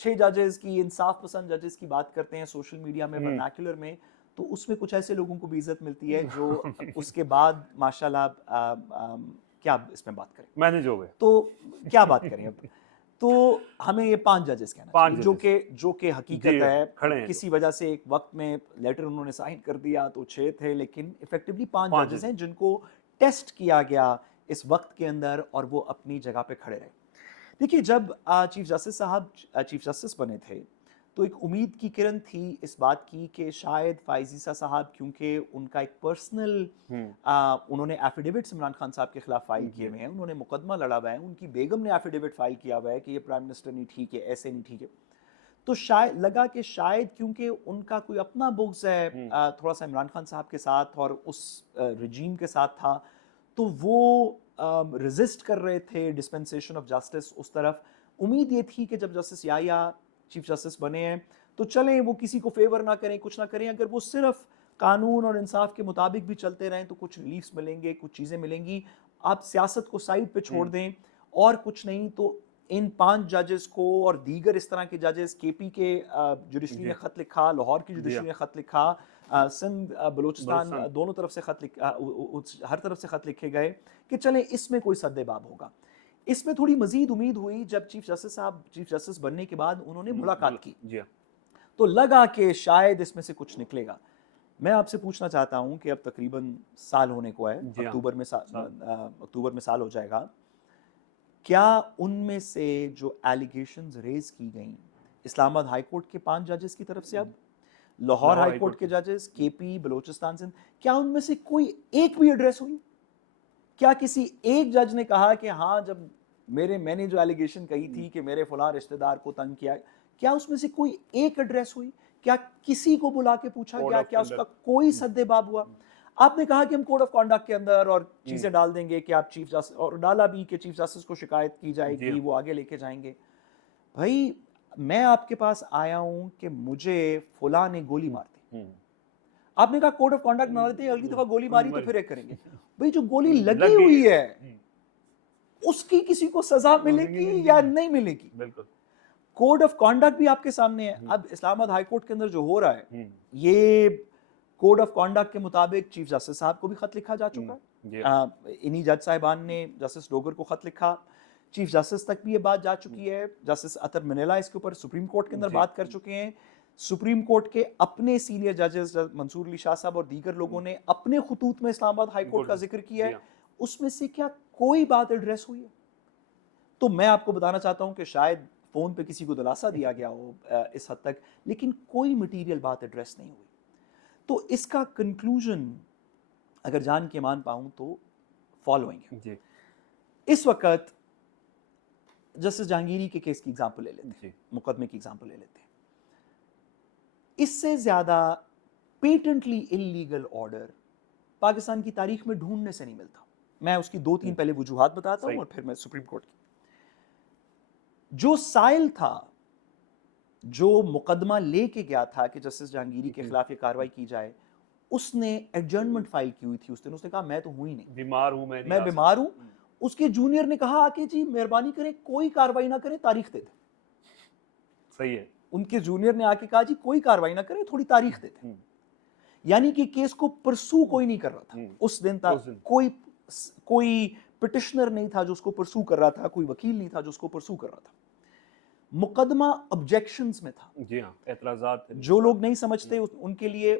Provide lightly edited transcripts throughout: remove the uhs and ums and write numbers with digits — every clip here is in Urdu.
6 ججز کی, انصاف پسند ججز کی بات کرتے ہیں سوشل میڈیا میں, ورنیکولر میں, تو اس میں کچھ ایسے لوگوں کو بھی عزت ملتی ہے جو اس کے بعد ماشاءاللہ کیا اس میں بات کریں, مینج ہو گئے, تو کیا بات کریں اب. تو ہمیں یہ 5 ججز کہنا چاہیے جو کہ حقیقت ہے. کسی وجہ سے ایک وقت میں لیٹر انہوں نے سائن کر دیا تو 6 تھے, لیکن ایفیکٹولی 5 ججز ہیں جن کو ٹیسٹ کیا گیا اس وقت کے اندر اور وہ اپنی جگہ پہ کھڑے رہے. دیکھیے جب چیف جسٹس صاحب چیف جسٹس بنے تھے تو ایک امید کی کرن تھی اس بات کی کہ شاید فائز عیسیٰ صاحب, کیونکہ ان کا ایک پرسنل انہوں نے ایفیڈیوٹس عمران خان صاحب کے خلاف فائل کیے ہوئے ہیں, انہوں نے مقدمہ لڑا ہوا ہے, ان کی بیگم نے ایفیڈیوٹ فائل کیا ہوا ہے کہ یہ پرائم منسٹر نہیں ٹھیک ہے, ایسے نہیں ٹھیک ہے. تو شاید لگا کہ شاید کیونکہ ان کا کوئی اپنا بغض ہے تھوڑا سا عمران خان صاحب کے ساتھ اور اس رجیم کے ساتھ تھا, تو وہ ریزسٹ کر رہے تھے ڈسپنسیشن آف جسٹس اس طرف. امید یہ تھی کہ جب جسٹس یحییٰ چیف جسٹس بنے ہیں تو چلیں وہ کسی کو فیور نہ کریں, کچھ نہ کریں, اگر وہ صرف قانون اور انصاف کے مطابق بھی چلتے رہیں تو کچھ ریلیفس ملیں گے, کچھ چیزیں ملیں گی. آپ سیاست کو سائڈ پہ چھوڑ دیں اور کچھ نہیں. تو ان 5 ججز کو اور دیگر اس طرح کے ججز, کے پی کے جوڈیشری نے خط لکھا, لاہور کی جوڈیشری نے خط لکھا, سندھ بلوچستان دونوں طرف سے خط ہر طرف سے خط لکھے گئے کہ چلیں اس میں کوئی سد باب ہوگا. اس میں تھوڑی مزید امید ہوئی جب چیف جسٹس صاحب چیف جسٹس بننے کے بعد انہوں نے ملاقات کی, تو لگا کہ شاید اس میں سے کچھ نکلے گا. میں آپ سے پوچھنا چاہتا ہوں کہ اب تقریباً سال ہونے کو ہے, اکتوبر میں سال ہو جائے گا, کیا ان میں سے جو ایلیگیشنز ریز کی گئیں اسلام آباد ہائی کورٹ کے 5 ججز کی طرف سے, اب لاہور ہائی کورٹ کے ججز, کے پی, بلوچستان, سندھ, کیا ان میں سے کوئی ایک بھی ایڈریس ہوئی؟ کیا کسی ایک جج نے کہا کہ ہاں جب میں نے جو ایلیگیشن کہی تھی کہ میرے فلاں رشتہ دار کو تنگ کیا, کیا اس میں سے کوئی ایک ایڈریس ہوئی؟ کیا کسی کو بلا کے پوچھا گیا؟ کیا اس کا کوئی سد باب ہوا؟ آپ نے کہا کہ ہم کوڈ آف کانڈکٹ کے اندر اور چیزیں ڈال دیں گے کہ آپ چیف جسٹس, اور ڈالا بھی کہ چیف جسٹس کو شکایت کی جائے گی, وہ آگے لے کے جائیں گے. بھائی میں آپ کے پاس آیا ہوں کہ مجھے فلاں نے گولی مار دی, آپ نے کہا کوڈ آف کانڈکٹ نہ دیتے, اگلی دفعہ گولی ماری تو پھر ایک کریں گے. بھائی جو گولی لگی ہوئی ہے اس کی کسی کو سزا ملے گی یا نہیں ملے گی؟ بالکل. کوڈ آف کانڈکٹ بھی آپ کے سامنے ہے. اب اسلام آباد ہائی کورٹ کے اندر جو ہو رہا ہے, یہ کوڈ آف کانڈکٹ کے مطابق چیف جسٹس صاحب کو بھی خط لکھا جا چکا ہے, انہی جج صاحبان نے جسٹس ڈوگر کو خط لکھا, چیف جسٹس تک بھی یہ بات جا چکی ہے, جسٹس اطہر منیلا اس کے اوپر سپریم کورٹ کے اندر بات کر چکے ہیں, سپریم کورٹ کے اپنے سینئر ججز منصور علی شاہ صاحب اور دیگر لوگوں نے اپنے خطوط میں اسلام آباد ہائی کورٹ کا ذکر کیا ہے. اس میں سے کیا کوئی بات ایڈریس ہوئی ہے؟ تو میں آپ کو بتانا چاہتا ہوں کہ شاید فون پہ کسی کو دلاسا دیا گیا ہو اس حد تک, لیکن کوئی مٹیریل بات ایڈریس نہیں ہوئی. تو اس کا کنکلوژن اگر جان کے مان پاؤں تو فالوئنگ ہے. اس وقت جسٹس جہانگیری کے کیس کی ایگزامپل لے لیتے ہیں, مقدمے کی ایگزامپل لے لیتے ہیں. اس سے زیادہ پیٹنٹلی انلیگل آرڈر پاکستان کی تاریخ میں ڈھونڈنے سے نہیں ملتا. میں اس کی 2-3 پہلے وجوہات بتاتا ہوں اور پھر میں سپریم کورٹ کی. جو سائل تھا, جو مقدمہ لے کے گیا تھا کہ جسٹس جہانگیری کے خلاف یہ کارروائی کی جائے, اس نے ایڈجرنمنٹ فائل کی ہوئی تھی اس دن. اس نے کہا میں تو ہوں ہی نہیں, بیمار ہوں, میں بیمار ہوں. اس کے جونیئر نے کہا آ کے جی مہربانی کریں کوئی کارروائی نہ کریں, تاریخ دے دیں. صحیح ہے. ان کے جونیئر نے آ کے کہا جی کوئی کارروائی نہ کریں, تھوڑی تاریخ دے دیں. یعنی کہ کیس کو پرسو کوئی نہیں کر رہا تھا اس دن تک. کوئی پٹیشنر نہیں تھا جو اس کو پرسو کر رہا تھا, کوئی وکیل نہیں تھا جو اس کو پرسو کر رہا تھا. مقدمہ آبجیکشنز میں تھا. جی ہاں, اعتراضات. جو لوگ نہیں سمجھتے ان کے لیے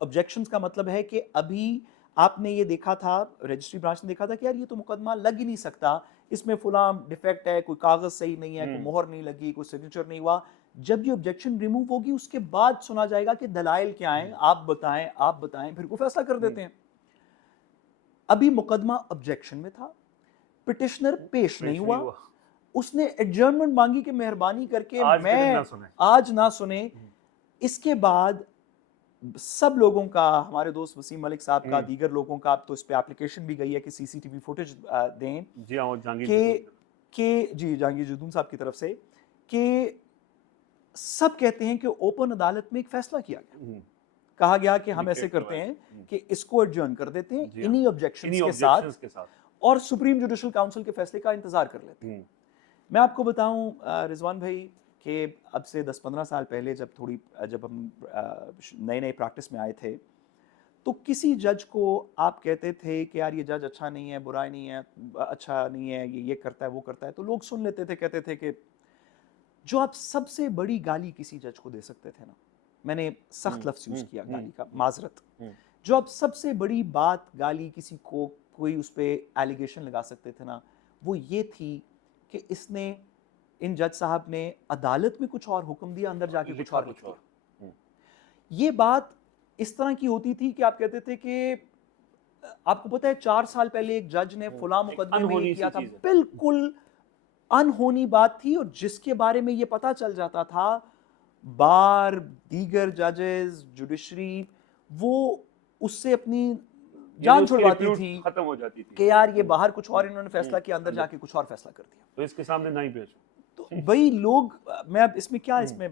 آبجیکشنز کا مطلب ہے کہ ابھی آپ نے یہ دیکھا تھا, رجسٹری برانچ نے دیکھا تھا کہ یار یہ تو مقدمہ لگ ہی نہیں سکتا, اس میں فلاں ڈیفیکٹ ہے, کوئی کاغذ صحیح نہیں ہے, کوئی مہر نہیں لگی, کوئی سگنیچر نہیں ہوا. جب یہ آبجیکشن ریموو ہوگی اس کے بعد سنا جائے گا کہ دلائل کیا ہیں, آپ بتائیں, پھر کوئی فیصلہ کر دیتے ہیں. ابھی مقدمہ آبجیکشن میں تھا, پٹیشنر پیش نہیں ہوا, اس نے ایڈجرنمنٹ مانگی کہ مہربانی کر کے میں آج نہ سنیں. اس کے بعد سب لوگوں کا, ہمارے دوست وسیم ملک صاحب کا, دیگر لوگوں کا, اب تو اس پہ اپلیکیشن بھی گئی ہے کہ سی ٹی وی فوٹیج دیں, کہ جی جہانگیر جدون صاحب کی طرف سے, کہ سب کہتے ہیں کہ اوپن عدالت میں ایک فیصلہ کیا گیا, کہا گیا کہ ہم ایسے کرتے ہیں کہ اس کو ایڈجرن کر دیتے ہیں انہی آبجیکشنز کے ساتھ اور سپریم جوڈیشل کاؤنسل کے فیصلے کا انتظار کر لیتے ہیں. میں آپ کو بتاؤں رضوان بھائی کہ کہ اب سے 10-15 سال پہلے جب ہم نئے نئے پریکٹس میں آئے تھے تو کسی جج کو آپ کہتے تھے کہ یار یہ جج اچھا نہیں ہے، برا نہیں ہے، اچھا نہیں ہے، یہ کرتا ہے وہ کرتا ہے، تو لوگ سن لیتے تھے، کہتے تھے کہ جو آپ سب سے بڑی گالی کسی جج کو دے سکتے تھے نا، میں نے سخت لفظ یوز کیا گالی کا، معذرت، جو آپ سب سے بڑی بات گالی کسی کو کوئی اس پہ ایلیگیشن لگا سکتے تھے نا، وہ یہ تھی کہ اس نے ان جج صاحب نے عدالت میں کچھ اور حکم دیا، اندر جا کے کچھ اور لکھ دیا۔ یہ بات اس طرح کی ہوتی تھی کہ آپ کہتے تھے کہ آپ کو پتہ ہے 4 سال پہلے ایک جج نے فلاں مقدمے میں یہ کیا تھا، بالکل انہونی بات تھی، اور جس کے بارے میں یہ پتا چل جاتا تھا بار دیگر ججز جوڈیشری وہ اس سے اپنی جان چھڑواتی تھی، ختم ہو جاتی تھی کہ یار یہ باہر کچھ اور انہوں نے فیصلہ کیا، اندر جا کے کچھ اور فیصلہ کر دیا، تو اس کے سامنے نہ ہی بیچو۔ تو بھائی لوگ، میں اب اس میں کیا، اس میں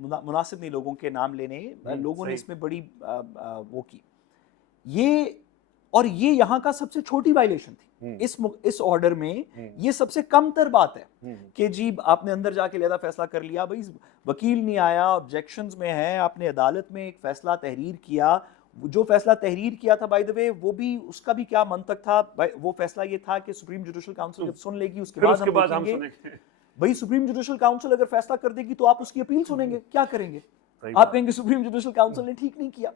مناسب نہیں لوگوں کے نام لینے، لوگوں نے اس میں بڑی وہ کی، یہ اور یہ یہاں کا سب سے چھوٹی وائلیشن تھی اس آرڈر میں، یہ سب سے کم تر بات ہے کہ جی آپ نے اندر جا کے علیحدہ فیصلہ کر لیا، بھائی وکیل نہیں آیا، آبجیکشنز میں ہے، آپ نے عدالت میں ایک فیصلہ تحریر کیا، جو فیصلہ تحریر کیا تھا بائی دا وے وہ بھی اس کا بھی کیا منطق تھا، وہ فیصلہ یہ تھا کہ سپریم جوڈیشل کاؤنسل جب سن لے گی اس کے بعد ہم دیکھیں گے، بھائی سپریم جوڈیشل کاؤنسل اگر فیصلہ کر دے گی تو آپ اس کی اپیل سنیں گے، کیا کریں گے؟ آپ کہیں گے سپریم جوڈیشل کاؤنسل نے ٹھیک نہیں کیا،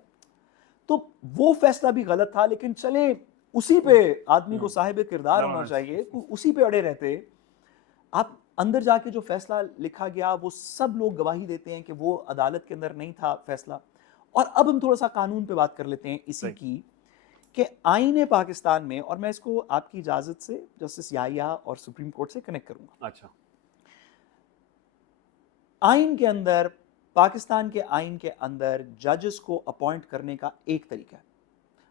تو وہ فیصلہ بھی غلط تھا، لیکن چلیں اسی پہ آدمی کو صاحب کردار ہونا چاہیے، اسی پہ اڑے رہتے، آپ اندر جا کے جو فیصلہ لکھا گیا وہ سب لوگ گواہی دیتے ہیں کہ وہ عدالت کے اندر نہیں تھا فیصلہ۔ اور اب ہم تھوڑا سا قانون پہ بات کر لیتے ہیں اسی کی، کہ آئین پاکستان میں، اور میں اس کو آپ کی اجازت سے جسٹس یحییٰ اور سپریم کورٹ سے کنیکٹ کروں گا، اچھا، آئین کے اندر، پاکستان کے آئین کے اندر ججز کو اپوائنٹ کرنے کا ایک طریقہ ہے،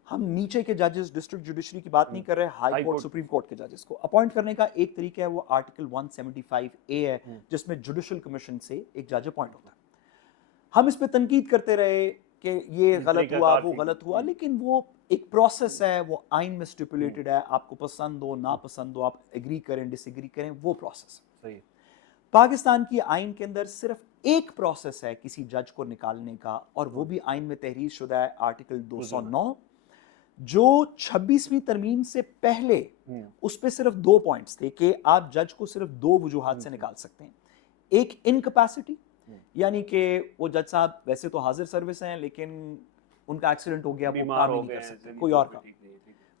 ہم نیچے کے ججز ڈسٹرکٹ جوڈیشری کی بات نہیں کر رہے، ہائی کورٹ سپریم کورٹ کے ججز کو اپوائنٹ کرنے کا ایک طریقہ ہے، وہ آرٹیکل 175A ہے، جس میں جوڈیشل کمیشن سے ایک جج اپوائنٹ ہوتا ہے۔ ہم اس پہ تنقید کرتے رہے کہ یہ غلط ہوا، وہ غلط ہوا، لیکن وہ ایک پروسیس ہے، وہ آئین میں سٹیپولیٹڈ ہے، آپ کو پسند ہو ناپسند ہو، آپ ایگری کریں ڈس ایگری کریں، وہ پروسیس ہے۔ پاکستان کی آئین کے اندر صرف ایک پروسیس ہے کسی جج کو نکالنے کا، اور وہ بھی آئین میں تحریر شدہ ہے، آرٹیکل 209، جو 26ویں ترمیم سے پہلے اس پہ صرف 2 پوائنٹس تھے کہ آپ جج کو صرف 2 وجوہات سے نکال سکتے ہیں، ایک انکیپیسٹی، یعنی کہ وہ جج صاحب ویسے تو حاضر سروس ہیں لیکن ان کا ایکسیڈنٹ ہو گیا، وہ کام ہی نہیں کر سکتے، کوئی اور کام،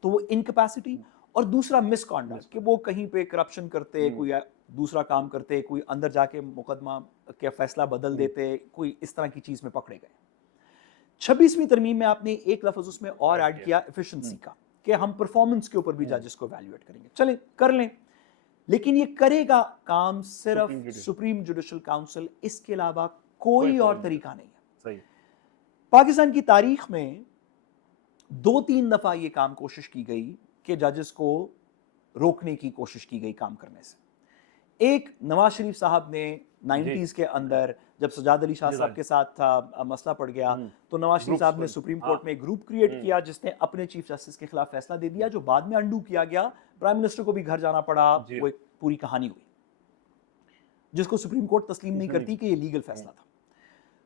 تو وہ انکیپیسٹی، اور دوسرا مس کانڈکٹ، کہ وہ کہیں پہ کرپشن کرتے، کوئی دوسرا کام کرتے، کوئی اندر جا کے مقدمہ کا فیصلہ بدل دیتے، کوئی اس طرح کی چیز میں پکڑے گئے۔ 26ویں ترمیم میں آپ نے ایک لفظ اس میں اور ایڈ کیا ایفیشنسی کا، کہ ہم پرفارمنس کے اوپر بھی ججز کو ایویلویٹ کریں گے، چلیں کر لیں، لیکن یہ کرے گا کام صرف سپریم جوڈیشل کاؤنسل، اس کے علاوہ کوئی اور طریقہ نہیں ہے۔ پاکستان کی تاریخ میں 2-3 دفعہ یہ کام کوشش کی گئی کہ ججز کو روکنے کی کوشش کی گئی کام کرنے سے۔ ایک نواز شریف صاحب نے 90s کے اندر جب سجاد علی شاہ صاحب کے ساتھ مسئلہ پڑ گیا تو نواز شریف صاحب نے سپریم کورٹ میں ایک گروپ کریٹ کیا جس نے اپنے چیف جسٹس کے خلاف فیصلہ دے دیا، جو بعد میں انڈو کیا گیا، پرائم منسٹر کو بھی گھر جانا پڑا، وہ ایک پوری کہانی ہوئی جس کو سپریم کورٹ تسلیم نہیں کرتی کہ یہ لیگل فیصلہ تھا۔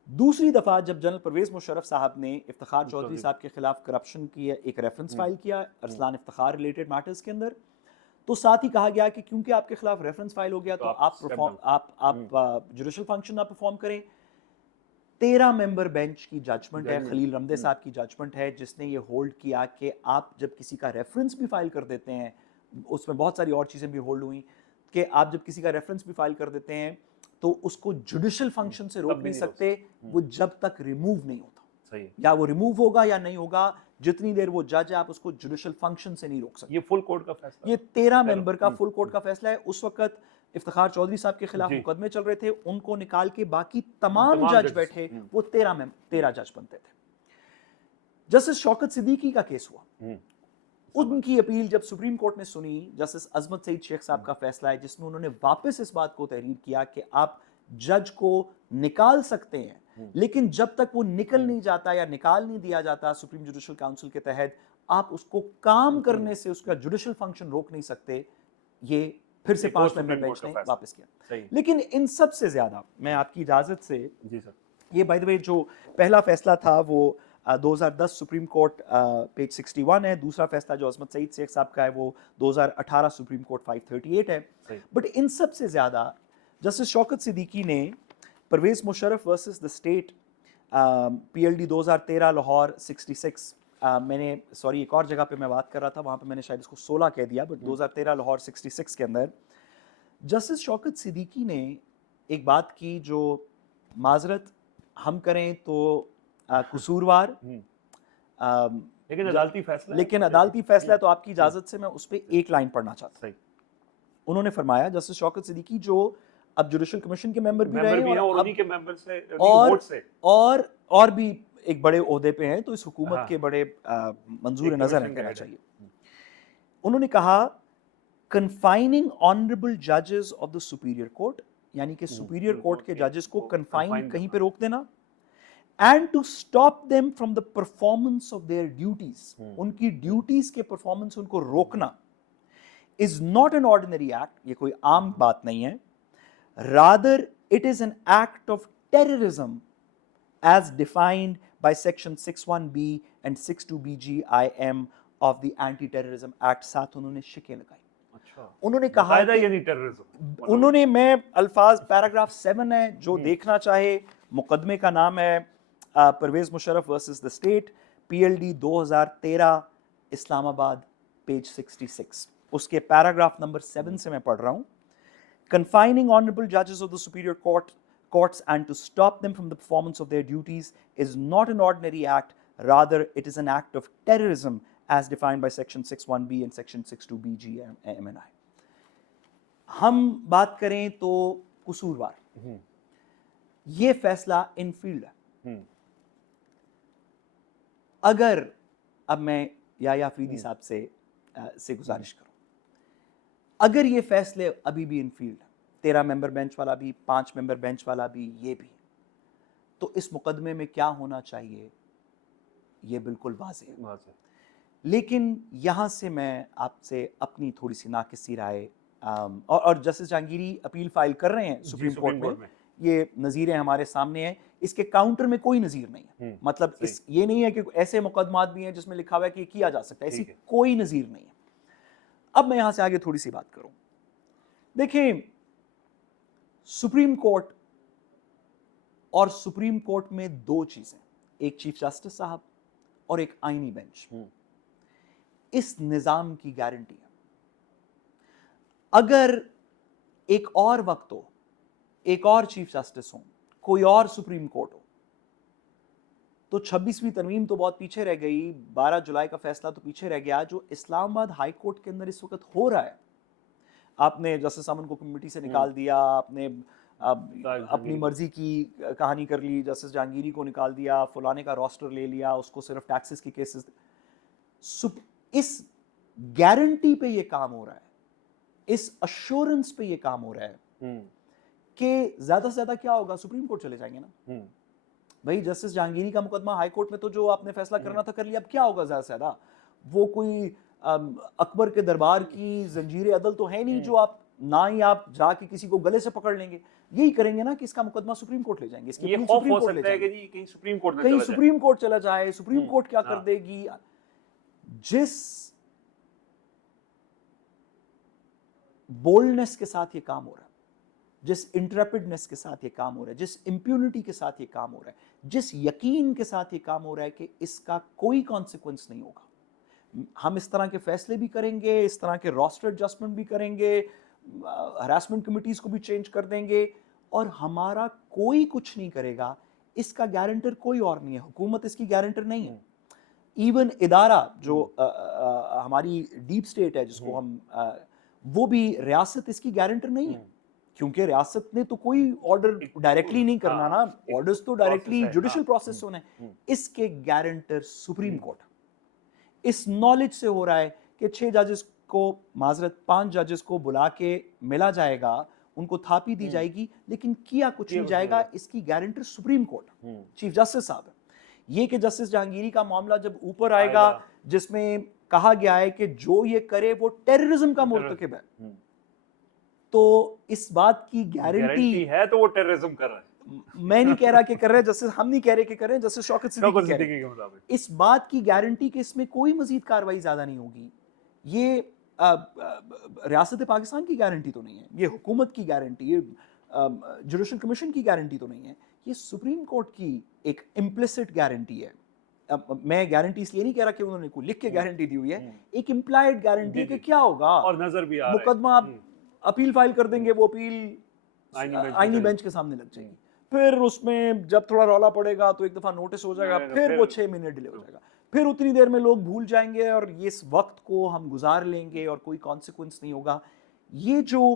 دوسری دفعہ جب جنرل پرویز مشرف صاحب نے افتخار چودھری صاحب کے خلاف کرپشن کی ایک ریفرنس فائل کیا ارسلان افتخار ریلیٹڈ میٹرز کے اندر، تو ساتھ ہی کہا گیا کہ کیونکہ آپ کے خلاف ریفرنس فائل ہو گیا تو آپ جوڈیشل فنکشن نہ پرفارم کریں۔ 13 ممبر بینچ کی ججمنٹ ہے، خلیل رمدے صاحب کی ججمنٹ ہے، جس نے یہ ہولڈ کیا کہ آپ جب کسی کا ریفرنس بھی فائل کر دیتے ہیں، اس میں بہت ساری اور چیزیں بھی ہولڈ ہوئیں، کہ آپ جب کسی کا ریفرنس بھی فائل کر دیتے ہیں تو اس کو جوڈیشل فنکشن سے روک نہیں سکتے وہ جب تک ریموو نہیں ہوتا، یا وہ ریموو ہوگا یا نہیں ہوگا، جتنی دیر وہ جج ہے آپ اس کو جوڈیشل فنکشن سے نہیں روک سکتے۔ یہ فل کورٹ کا فیصلہ، یہ 13 ممبر کا فل کورٹ کا فیصلہ ہے۔ اس وقت افتخار چودھری صاحب کے خلاف مقدمے چل رہے تھے، ان کو نکال کے باقی تمام جج بیٹھے، وہ 13 جج بنتے تھے۔ جسٹس شوکت صدیقی کا کیس ہوا، ان کی اپیل جب سپریم کورٹ نے سنی، جسٹس عظمت سعید شیخ صاحب کا فیصلہ ہے جس میں انہوں نے واپس اس بات کو تحریر کیا کہ آپ جج کو نکال سکتے ہیں، لیکن جب تک وہ نکل نہیں جاتا یا نکال نہیں دیا جاتا سپریم جوڈیشل کاؤنسل کے تحت، آپ اس کو کام کرنے سے اس کا جوڈیشل فنکشن روک نہیں سکتے۔ یہ پھر سے ایک اور 5 ممبر سپریم کورٹ بینچ کا نے فیصلہ. واپس کیا. صحیح. لیکن ان سب سے زیادہ میں آپ کی اجازت سے جی سر. یہ بائی دا وے جو پہلا فیصلہ تھا وہ 2010 سپریم کورٹ پیج 61 ہے. دوسرا فیصلہ جو عصمت سعید شیخ صاحب کا ہے وہ 2018 سپریم کورٹ 538 ہے. بٹ ان سب سے زیادہ جسٹس شوکت صدیقی نے Pervez Musharraf versus the state PLD 2013 Lahore 66 میں نے سوری ایک اور جگہ پہ میں بات کر رہا تھا, وہاں پہ میں نے شاید اس کو 16 کہہ دیا, بٹ 2013 لاہور 66 کے اندر جسٹس شوکت صدیقی نے ایک بات کی جو معذرت ہم کریں تو قصوروار, لیکن عدالتی فیصلہ لیکن عدالتی فیصلہ ہے تو آپ کی اجازت سے میں اس پہ ایک لائن پڑھنا چاہتا ہوں. انہوں نے فرمایا, جسٹس شوکت صدیقی جو اب جوڈیشل کمیشن کے ممبر بھی رہے ہیں اور انہی کے ممبر سے ووٹ سے اور بھی ایک بڑے عہدے پہ ہیں, تو اس حکومت کے بڑے منظور نظر ہیں کہنا چاہیے. انہوں نے کہا کنفائننگ آنریبل ججز آف دا سپیریئر کورٹ, یعنی کہ سپیریئر کورٹ کے ججز کو کنفائن کہیں پہ روک دینا, and to stop them from the performance of their duties, ان کی ڈیوٹیز کے پرفارمنس ان کو روکنا is not an ordinary act, یہ کوئی عام بات نہیں ہے, rather it is an act of terrorism as defined by section 61B and 62BG IM of the Anti-Terrorism Act. ساتھ انہوں نے شکیں لگائی. انہوں نے کہا انہوں نے, میں الفاظ پیراگراف 7 ہے جو دیکھنا چاہے, مقدمے کا نام ہے Pervez Musharraf versus the state PLD 2013 Islamabad page 66, اس کے پیراگراف نمبر 7 سے میں پڑھ رہا ہوں. Confining honorable judges of the superior courts and to stop them from the performance of their duties is not an ordinary act, rather it is an act of terrorism as defined by section 61B and section 62BG MNI. ہم بات کریں تو قصوروار, یہ فیصلہ ان فیلڈ ہے. اگر اب میں یا فریدی صاحب سے گزارش کروں, اگر یہ فیصلے ابھی بھی ان فیلڈ, 13 ممبر بینچ والا بھی, 5 ممبر بینچ والا بھی, یہ بھی, تو اس مقدمے میں کیا ہونا چاہیے یہ بالکل واضح ہے. لیکن یہاں سے میں آپ سے اپنی تھوڑی سی ناقصی رائے, اور جسٹس جہانگیری اپیل فائل کر رہے ہیں سپریم کورٹ میں, یہ نظیریں ہمارے سامنے ہیں, اس کے کاؤنٹر میں کوئی نظیر نہیں ہے. مطلب یہ نہیں ہے کہ ایسے مقدمات بھی ہیں جس میں لکھا ہوا ہے کہ کیا جا سکتا ہے, ایسی کوئی نظیر نہیں ہے. اب میں یہاں سے آگے تھوڑی سی بات کروں. دیکھیں, سپریم کورٹ اور سپریم کورٹ میں دو چیزیں, ایک چیف جسٹس صاحب اور ایک آئینی بینچ, اس نظام کی گارنٹی ہے. اگر ایک اور وقت ہو, ایک اور چیف جسٹس ہوں, کوئی اور سپریم کورٹ ہو, تو 26ویں ترمیم تو بہت پیچھے رہ گئی, 12 جولائی کا فیصلہ تو پیچھے رہ گیا. جو اسلام آباد ہائی کورٹ کے اندر اس وقت ہو رہا ہے, آپ نے جسٹس امن کو کمیٹی سے نکال دیا, آپ نے اپنی مرضی کی کہانی کر لی, جسٹس جہانگیری کو نکال دیا, فلانے کا روسٹر لے لیا, اس کو صرف ٹیکسز کی کیسز. اس گارنٹی پہ یہ کام ہو رہا ہے, اس اشورنس پہ یہ کام ہو رہا ہے کہ زیادہ سے زیادہ کیا ہوگا, سپریم کورٹ چلے جائیں گے نا. بھائی جسٹس جہانگیری کا مقدمہ ہائی کورٹ میں تو جو آپ نے فیصلہ کرنا تھا کر لیا, اب کیا ہوگا زیادہ سے زیادہ. وہ کوئی اکبر کے دربار کی زنجیر عدل تو ہے نہیں جو آپ نہ ہی آپ جا کے کسی کو گلے سے پکڑ لیں گے. یہی کریں گے نا کہ اس کا مقدمہ سپریم کورٹ لے جائیں گے, اس کی سپریم کورٹ لے جائیں گے, کہیں سپریم کورٹ کہیں سپریم کورٹ چلا جائے, سپریم کورٹ کیا کر دے گی. جس بولڈنس کے ساتھ یہ کام ہو رہا ہے, جس انٹرپڈنس کے ساتھ یہ کام ہو رہا ہے, جس امپیونٹی کے ساتھ یہ کام ہو رہا ہے, جس یقین کے ساتھ یہ کام ہو رہا ہے کہ اس کا کوئی کانسیکوینس نہیں ہوگا. ہم اس طرح کے فیصلے بھی کریں گے, اس طرح کے روسٹر ایڈجسٹمنٹ بھی کریں گے, ہراسمنٹ کمیٹیز کو بھی چینج کر دیں گے, اور ہمارا کوئی کچھ نہیں کرے گا. اس کا گارنٹر کوئی اور نہیں ہے, حکومت اس کی گارنٹر نہیں ہے. ایون ادارہ جو ہماری ڈیپ سٹیٹ ہے جس کو ہم, وہ بھی ریاست اس کی گارنٹر نہیں ہے, کیونکہ ریاست نے تو کوئی آرڈر ڈائریکٹلی نہیں کرنا نا, آرڈرز تو ڈائریکٹلی جوڈیشل پروسیس ہونا ہے. اس کے گارنٹر سپریم کورٹ. اس نالج سے ہو رہا ہے کہ 6 ججز کو, معذرت 5 ججز کو بلا کے ملا جائے گا, ان کو تھاپی دی جائے گی, لیکن کیا کچھ نہیں جائے گا. اس کی guarantor supreme court, chief justice صاحب ہے. یہ کہ جسٹس جہانگیری کا معاملہ جب اوپر آئے گا جس میں کہا گیا ہے کہ جو یہ کرے وہ ٹیررزم کا مرتکب ہے, تو اس بات کی گارنٹی گارنٹی ہے تو وہ ٹیررزم کر رہا ہے میں نہیں کہہ رہا کہ کر رہے، جسٹس ہم نہیں کہہ رہے کہ کر رہے ہیں، جسٹس شوکت صدیقی شوکت کہہ رہے صدیقی ہیں کے مطابق. اس بات کی گارنٹی کہ اس میں کوئی مزید کاروائی زیادہ نہیں ہوگی، یہ ریاست پاکستان کی گارنٹی تو نہیں ہے، یہ حکومت کی گارنٹی، یہ جوڈیشل کمیشن کی گارنٹی تو نہیں ہے، یہ سپریم کورٹ کی ایک امپلیسٹ گارنٹی ہے. میں گارنٹی اس لیے نہیں کہہ رہا کہ انہوں نے کوئی لکھ کے گارنٹی دی ہوئی ہے، ایک امپلائڈ گارنٹی کہ کیا ہوگا، اور نظر بھی آ رہا ہے مقدمہ آپ اپیل فائل کر دیں گے، وہ اپیل آئینی بینچ کے سامنے لگ جائے گی، پھر اس میں جب تھوڑا رولا پڑے گا تو ایک دفعہ نوٹس ہو جائے گا، پھر وہ 6 مہینے ڈیلے ہو جائے گا، پھر اتنی دیر میں لوگ بھول جائیں گے اور اس وقت کو ہم گزار لیں گے اور کوئی کانسیکوینس نہیں ہوگا. یہ جو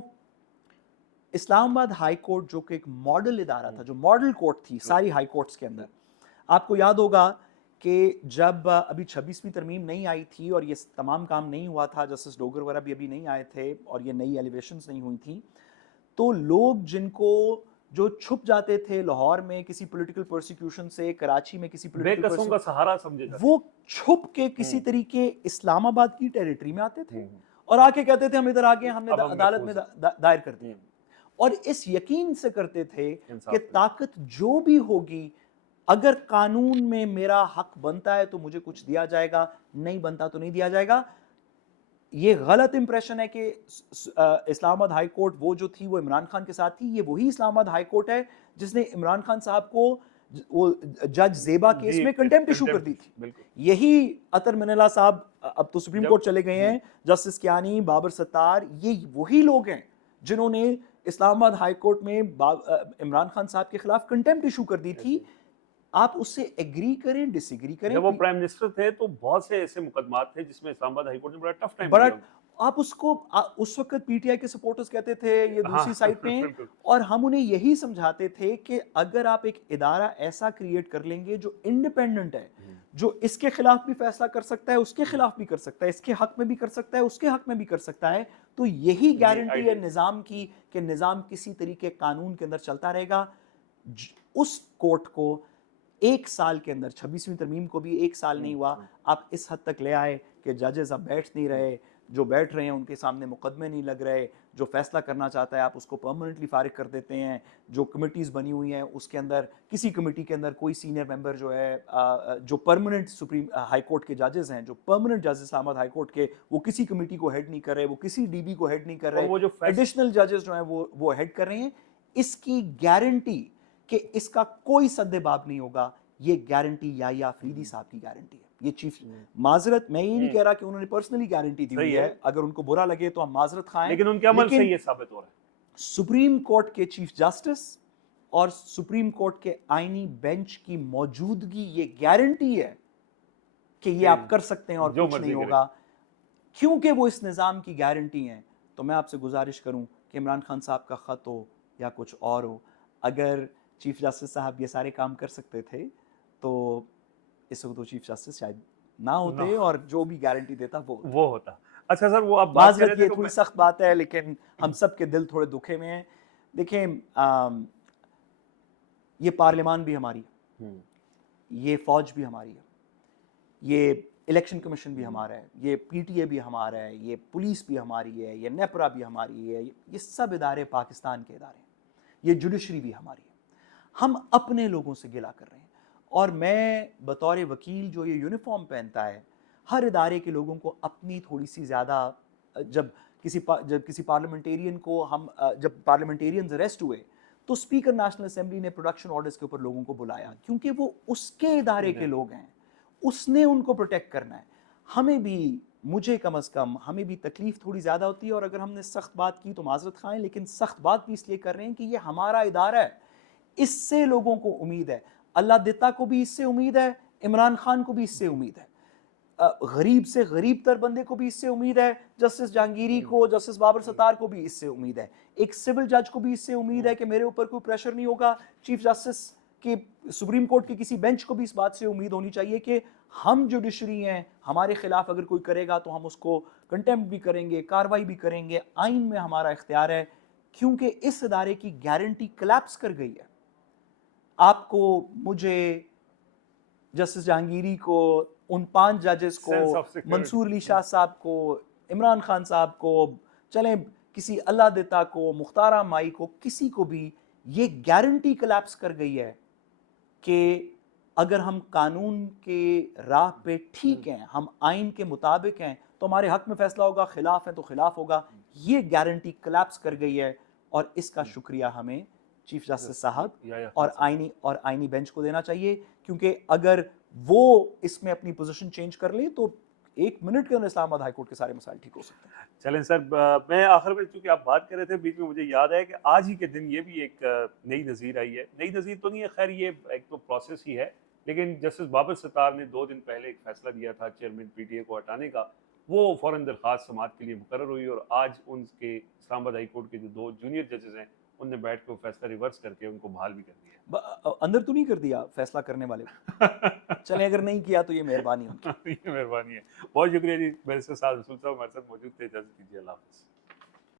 اسلام آباد ہائی کورٹ جو کہ ایک ماڈل ادارہ تھا، جو ماڈل کورٹ تھی ساری ہائی کورٹس کے اندر، آپ کو یاد ہوگا کہ جب ابھی 26ویں ترمیم نہیں آئی تھی اور یہ تمام کام نہیں ہوا تھا، جسٹس ڈوگر وغیرہ بھی ابھی نہیں آئے تھے اور یہ نئی ایلیویشنز نہیں ہوئی تھیں، تو لوگ جن کو جو چھپ جاتے تھے لاہور میں کسی پولیٹیکل پرسیکیوشن سے، کراچی میں کسی بے پولیٹیکل قصوں کا سہارا سمجھے جاتے وہ چھپ کے کسی طریقے اسلام آباد کی ٹیریٹری میں آتے تھے اور آ کے کہتے تھے ہم ادھر آ گئے، ہم نے عدالت میں دائر کر دیا، اور اس یقین سے کرتے تھے کہ طاقت جو بھی ہوگی، اگر قانون میں میرا حق بنتا ہے تو مجھے کچھ دیا جائے گا، نہیں بنتا تو نہیں دیا جائے گا. یہ غلط امپریشن ہے کہ اسلام آباد ہائی کورٹ وہ جو تھی وہ عمران خان کے ساتھ تھی. یہ وہی اسلام آباد ہائی کورٹ ہے جس نے عمران خان صاحب کو وہ جج زیبا کیس میں کنٹیمپٹ ایشو کر دی تھی. یہی عطر منیلا صاحب اب تو سپریم کورٹ چلے گئے ہیں، جسٹس کیانی، بابر ستار، یہ وہی لوگ ہیں جنہوں نے اسلام آباد ہائی کورٹ میں عمران خان صاحب کے خلاف کنٹیمپٹ ایشو کر دی تھی. آپ اس سے ایگری کریں، ڈس ایگری کریں. جب وہ پرائم منسٹر تھے تو بہت سے ایسے مقدمات تھے جس میں اسلام آباد ہائی کورٹ نے بڑا ٹف ٹائم بڑا دیا. آپ اس کو اس وقت پی ٹی آئی کے سپورٹرز کہتے تھے یہ دوسری سائڈ پہ ہیں، اور ہم انہیں یہی سمجھاتے تھے کہ اگر آپ ایک ادارہ ایسا کریٹ کر لیں گے جو انڈیپینڈنٹ ہے، جو اس کے خلاف بھی فیصلہ کر سکتا ہے، اس کے خلاف بھی کر سکتا ہے، اس کے حق میں بھی کر سکتا ہے، اس کے حق میں بھی کر سکتا ہے، تو یہی گارنٹی ہے نظام کی کہ نظام کسی طریقے قانون کے اندر چلتا رہے گا. اس کورٹ کو ایک سال کے اندر، 26ویں ترمیم کو بھی ایک سال نہیں ہوا، آپ اس حد تک لے آئے کہ ججز اب بیٹھ نہیں رہے، جو بیٹھ رہے ہیں ان کے سامنے مقدمے نہیں لگ رہے، جو فیصلہ کرنا چاہتا ہے آپ اس کو پرماننٹلی فارغ کر دیتے ہیں، جو کمیٹیز بنی ہوئی ہیں اس کے اندر کسی کمیٹی کے اندر کوئی سینئر ممبر جو ہے جو پرماننٹ سپریم ہائی کورٹ کے ججز ہیں، جو پرماننٹ ججز اسلام آباد ہائی کورٹ کے، وہ کسی کمیٹی کو ہیڈ نہیں کر رہے، وہ کسی ڈی بی کو ہیڈ نہیں کر رہے، وہ جو ایڈیشنل ججز جو ہیں وہ ہیڈ کر رہے ہیں. اس کی گارنٹی کہ اس کا کوئی سد باب نہیں ہوگا، یہ گارنٹی یا فریدی صاحب کی گارنٹی ہے. یہ چیف معذرت میں یہ نہیں کہہ رہا کہ انہوں نے پرسنلی گارنٹی دی ہوئی ہے، اگر ان کو برا لگے تو ہم معذرت خواہیں، لیکن ان کے عمل سے یہ ثابت ہو رہا ہے. سپریم کورٹ کے چیف جسٹس اور سپریم کورٹ کے آئینی بینچ کی موجودگی یہ گارنٹی ہے کہ یہ آپ کر سکتے ہیں اور کچھ نہیں ہوگا. کیونکہ وہ اس نظام کی گارنٹی ہیں تو میں آپ سے گزارش کروں کہ عمران خان صاحب کا خط ہو یا کچھ اور ہو، اگر چیف جسٹس صاحب یہ سارے کام کر سکتے تھے تو اس وقت وہ چیف جسٹس شاید نہ ہوتے اور جو بھی گارنٹی دیتا وہ ہوتا. اچھا سر، وہ آپ معذرت یہ تھوڑی سخت بات ہے لیکن ہم سب کے دل تھوڑے دکھے میں ہیں. دیکھیں یہ پارلیمان بھی ہماری ہے، یہ فوج بھی ہماری ہے، یہ الیکشن کمیشن بھی ہمارا ہے، یہ پی ٹی اے بھی ہمارا ہے، یہ پولیس بھی ہماری ہے، یہ نیپرا بھی ہماری ہے، یہ سب ادارے پاکستان کے ادارے ہیں، یہ جوڈیشری بھی ہماری ہے. ہم اپنے لوگوں سے گلا کر رہے ہیں، اور میں بطور وکیل جو یہ یونیفارم پہنتا ہے، ہر ادارے کے لوگوں کو اپنی تھوڑی سی زیادہ، جب کسی پارلیمنٹیرین کو جب پارلیمنٹیرینز اریسٹ ہوئے تو اسپیکر نیشنل اسمبلی نے پروڈکشن آرڈرز کے اوپر لوگوں کو بلایا، کیونکہ وہ اس کے ادارے کے لوگ ہیں، اس نے ان کو پروٹیکٹ کرنا ہے. ہمیں بھی، مجھے کم از کم، ہمیں بھی تکلیف تھوڑی زیادہ ہوتی ہے، اور اگر ہم نے سخت بات کی تو معذرت خواہیں، لیکن سخت بات بھی اس لیے کر رہے ہیں کہ یہ ہمارا ادارہ ہے، اس سے لوگوں کو امید ہے. اللہ دتا کو بھی اس سے امید ہے، عمران خان کو بھی اس سے امید ہے، غریب سے غریب تر بندے کو بھی اس سے امید ہے، جسٹس جہانگیری کو، جسٹس بابر ستار کو بھی اس سے امید ہے، ایک سول جج کو بھی اس سے امید ہے کہ میرے اوپر کوئی پریشر نہیں ہوگا. چیف جسٹس کے سپریم کورٹ کی کسی بینچ کو بھی اس بات سے امید ہونی چاہیے کہ ہم جوڈیشری ہیں، ہمارے خلاف اگر کوئی کرے گا تو ہم اس کو کنٹیمپٹ بھی کریں گے، کاروائی بھی کریں گے، آئین میں ہمارا اختیار ہے، کیونکہ اس ادارے کی گارنٹی کلیپس کر گئی ہے. آپ کو، مجھے، جسٹس جہانگیری کو، ان 5 ججز کو، منصور علی شاہ صاحب کو، عمران خان صاحب کو، چلیں کسی اللہ دیتا کو، مختارہ مائی کو، کسی کو بھی یہ گارنٹی کلیپس کر گئی ہے کہ اگر ہم قانون کے راہ پہ ٹھیک ہیں، ہم آئین کے مطابق ہیں تو ہمارے حق میں فیصلہ ہوگا، خلاف ہیں تو خلاف ہوگا. یہ گارنٹی کلیپس کر گئی ہے اور اس کا شکریہ ہمیں چیف جسٹس صاحب اور آئینی بینچ کو دینا چاہیے، کیونکہ اگر وہ اس میں اپنی پوزیشن چینج کر لیں تو 1 منٹ کے اندر اسلام آباد ہائی کورٹ کے سارے مسائل ٹھیک ہو سکتے ہیں. چلیں سر، میں آخر میں چونکہ آپ بات کر رہے تھے بیچ میں مجھے یاد ہے کہ آج ہی کے دن یہ بھی ایک نئی نظیر آئی ہے. نئی نظیر تو نہیں ہے، خیر یہ ایک تو پروسیس ہی ہے، لیکن جسٹس بابر ستار نے 2 دن پہلے ایک فیصلہ دیا تھا چیئرمین پی ٹی اے کو ہٹانے کا. وہ فوراً درخواست سماعت کے لیے مقرر ہوئی اور آج ان کے اسلام آباد ہائی کورٹ کے جو 2 جونیئر ججز ہیں ان نے بیٹھ کے وہ فیصلہ ریورس کر کے ان کو بحال بھی کر دیا. اندر تو نہیں کر دیا فیصلہ کرنے والے کو؟ چلیں اگر نہیں کیا تو یہ مہربانی ان کی. یہ مہربانی ہے. بہت شکریہ جی، بیرسٹر سعد رسول صاحب ہمارے ساتھ موجود تھے. اجازت دیجیے، اللہ حافظ.